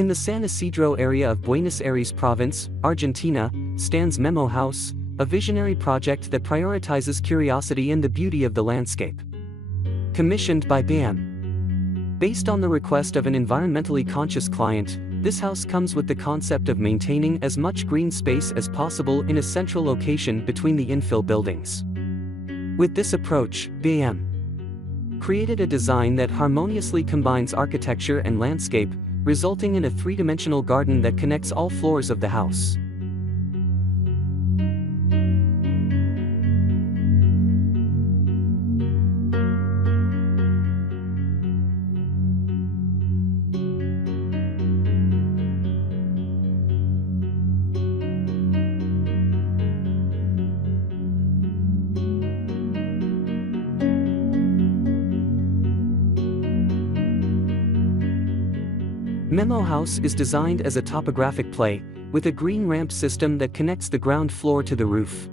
In the San Isidro area of Buenos Aires province, Argentina, stands MeMo House, a visionary project that prioritizes curiosity and the beauty of the landscape. Commissioned by BAM. Based on the request of an environmentally conscious client, this house comes with the concept of maintaining as much green space as possible in a central location between the infill buildings. With this approach, BAM created a design that harmoniously combines architecture and landscape, resulting in a three-dimensional garden that connects all floors of the house. MeMo House is designed as a topographic play, with a green ramp system that connects the ground floor to the roof.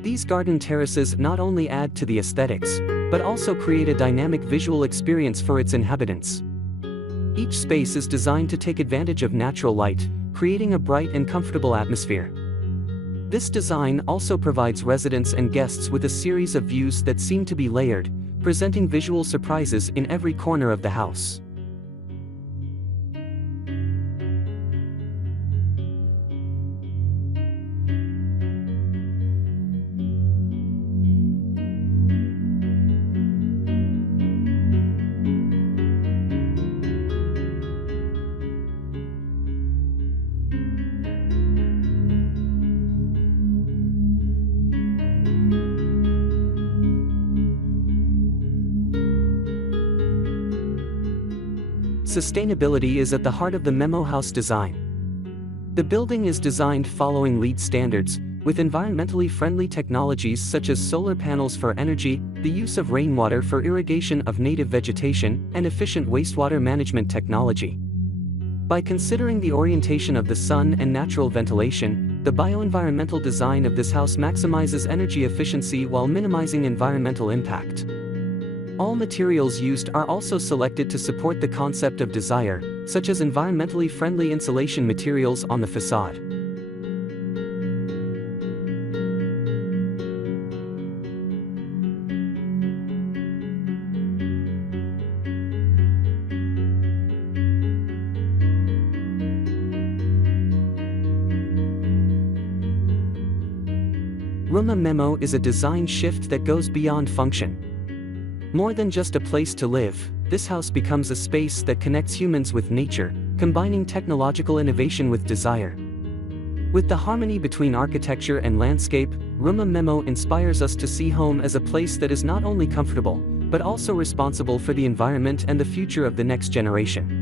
These garden terraces not only add to the aesthetics, but also create a dynamic visual experience for its inhabitants. Each space is designed to take advantage of natural light, creating a bright and comfortable atmosphere. This design also provides residents and guests with a series of views that seem to be layered, presenting visual surprises in every corner of the house. Sustainability is at the heart of the MeMo House design. The building is designed following LEED standards, with environmentally friendly technologies such as solar panels for energy, the use of rainwater for irrigation of native vegetation, and efficient wastewater management technology. By considering the orientation of the sun and natural ventilation, the bioenvironmental design of this house maximizes energy efficiency while minimizing environmental impact. All materials used are also selected to support the concept of desire, such as environmentally friendly insulation materials on the facade. MeMo is a design shift that goes beyond function. More than just a place to live, this house becomes a space that connects humans with nature, combining technological innovation with desire. With the harmony between architecture and landscape, MeMo inspires us to see home as a place that is not only comfortable, but also responsible for the environment and the future of the next generation.